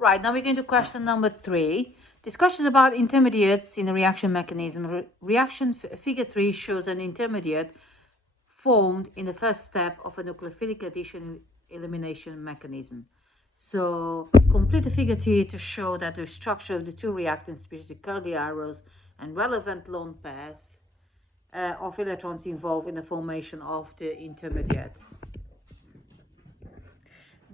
Right, now we're going to question number 3. This question is about intermediates in a reaction mechanism. Reaction figure 3 shows an intermediate formed in the first step of a nucleophilic addition elimination mechanism. So complete the figure 3 to show that the structure of the two reactant species, the curly arrows and relevant lone pairs of electrons involved in the formation of the intermediate.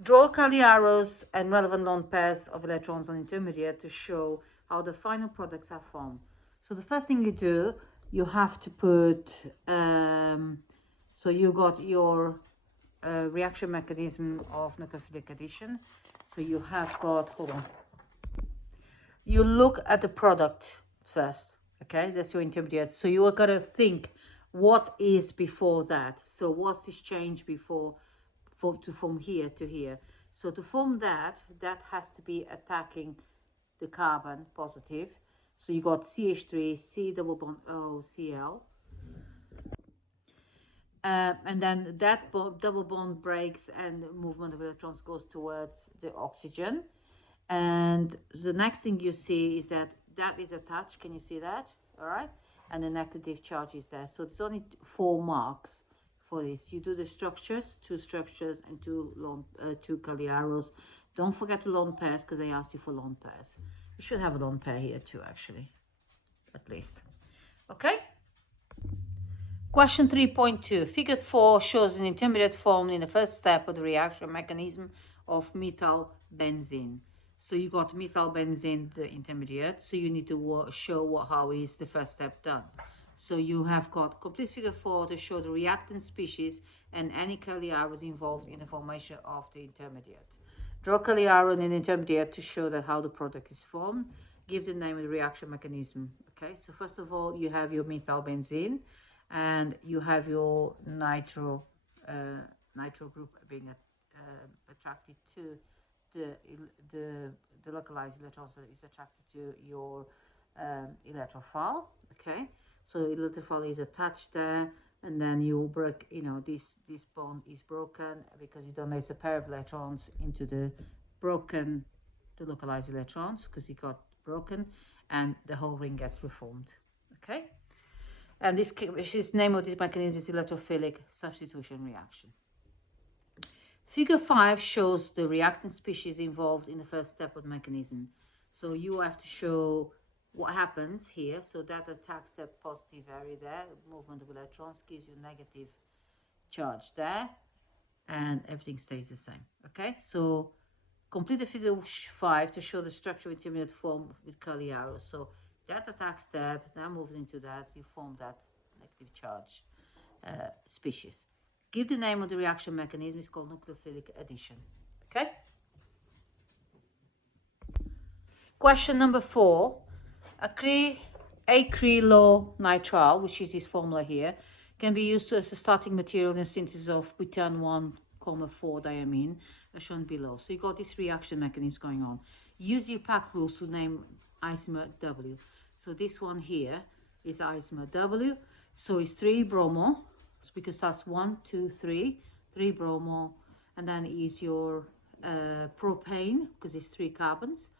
Draw curly arrows and relevant lone pairs of electrons on intermediate to show how the final products are formed. So the first thing you do, you have to put, so you got your reaction mechanism of nucleophilic addition. So you have got, hold on, you look at the product first, okay? That's your intermediate. So you are going to think, what is before that? So what's this change before? To form here to here. So to form that has to be attacking the carbon positive. So you got CH3, C double bond O, Cl. And then that double bond breaks and movement of electrons goes towards the oxygen. And the next thing you see is that is attached. Can you see that? All right. And the negative charge is there. So there's only 4 marks for this. You do the structures, 2 structures and 2 curly arrows. Don't forget the lone pairs because they asked you for lone pairs. You should have a lone pair here too, actually, at least. Okay. Question 3.2. Figure 4 shows an intermediate formed in the first step of the reaction mechanism of methyl benzene. So you got methyl benzene, the intermediate. So you need to show how is the first step done. So you have got complete figure 4 to show the reactant species and any curly arrows involved in the formation of the intermediate. Draw curly arrow in an intermediate to show that how the product is formed. Give the name of the reaction mechanism. Okay, so first of all, you have your methyl benzene and you have your nitro group being attracted to the localized electrons is attracted to your electrophile. Okay. So electrophile is attached there, and then you break, this bond is broken because you donate a pair of electrons into the localized electrons because it got broken, and the whole ring gets reformed. Okay, and this name of this mechanism is electrophilic substitution reaction. Figure 5 shows the reactant species involved in the first step of the mechanism. So you have to show what happens here. So that attacks that positive area there, movement of electrons gives you negative charge there, and everything stays the same. Okay, so complete the figure 5 to show the structure of intermediate form with curly arrows. So that attacks that, now moves into that, you form that negative charge species. Give the name of the reaction mechanism, it's called nucleophilic addition. Okay. Question number 4. Acrylonitrile, which is this formula here, can be used as a starting material in the synthesis of butane 1,4 diamine, as shown below. So you got this reaction mechanism going on. Use your pack rules to name isomer W. So this one here is isomer W. So it's 3 bromo, because that's 1, 2, 3, 3 bromo, and then is your propane, because it's 3 carbons.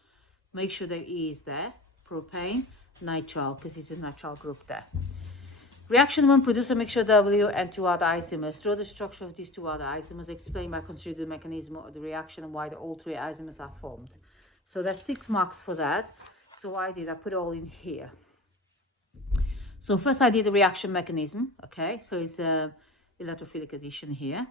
Make sure there is there. Propane, nitrile, because it's a nitrile group there. Reaction 1, produce a mixture W and 2 other isomers. Draw the structure of these 2 other isomers. Explain by considering the mechanism of the reaction and why all 3 isomers are formed. So that's 6 marks for that. So I put it all in here. So first I did the reaction mechanism. Okay, so it's electrophilic addition here,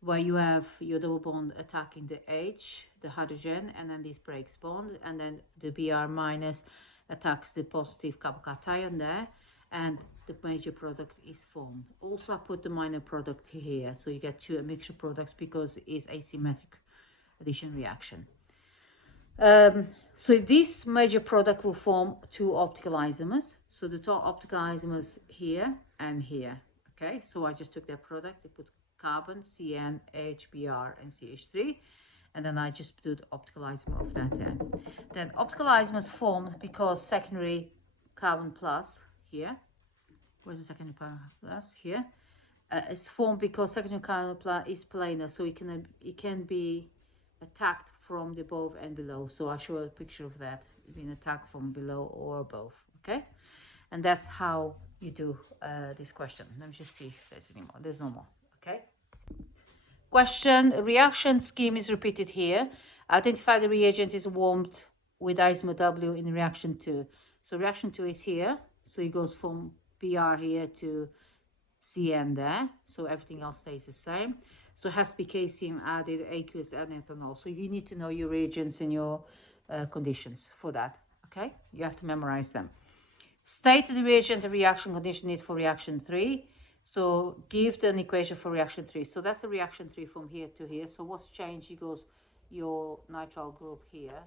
where you have your double bond attacking the H, the hydrogen, and then this breaks bond, and then the Br minus attacks the positive carbocation there, and the major product is formed. Also I put the minor product here, so you get 2 mixture products because it's asymmetric addition reaction. So this major product will form 2 optical isomers. So the 2 optical isomers here and here. Okay, so I just took their product, I put carbon, CN, HBr, and CH3, and then I just do the optical isomer of that there. Then optical isomers formed because secondary carbon plus here. Where's the secondary carbon plus? Here. It's formed because secondary carbon plus is planar, so it can be attacked from the above and below. So I'll show a picture of that, being attacked from below or above, okay? And that's how you do this question. Let me just see if there's any more. There's no more, okay? Question, reaction scheme is repeated here. Identify the reagent is warmed with isomer W in reaction 2. So reaction 2 is here. So it goes from PR here to CN there. So everything else stays the same. So it has to be casein added, aqueous and ethanol. So you need to know your reagents and your conditions for that, okay? You have to memorize them. State the reagent and reaction condition needed for reaction 3. So give an equation for reaction 3. So that's the reaction 3 from here to here. So what's changed? It goes, your nitrile group here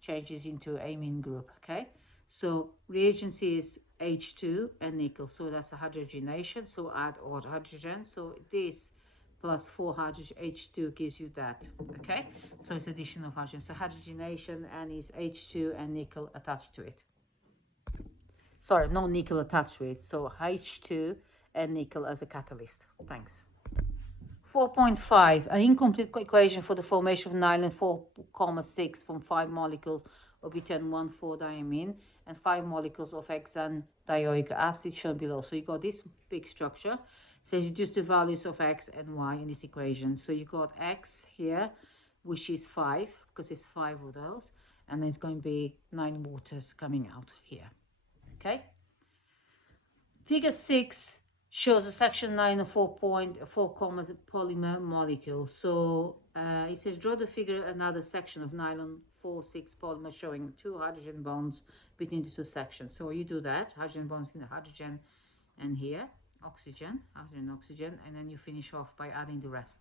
changes into amine group, okay? So reagents is H2 and nickel. So that's a hydrogenation. So add odd hydrogen. So this plus 4 hydrogen H2 gives you that, okay? So it's addition of hydrogen. So hydrogenation and is H2 and nickel attached to it. Sorry, no nickel attached to it. So H2 and nickel as a catalyst. Thanks. 4.5, an incomplete equation for the formation of nylon 4,6 from 5 molecules of butane 1,4-diamine and 5 molecules of hexandioic acid shown below. So you got this big structure. It says reduce the values of x and y in this equation. So you got x here, which is 5, because it's 5 of those. And there's going to be 9 waters coming out here. Okay? Figure 6 shows a section 9 of 4.4 polymer molecule. So it says draw the figure another section of nylon 4,6 polymer showing 2 hydrogen bonds between the 2 sections. So you do that, hydrogen bonds in the hydrogen and here, oxygen, hydrogen, oxygen, and then you finish off by adding the rest.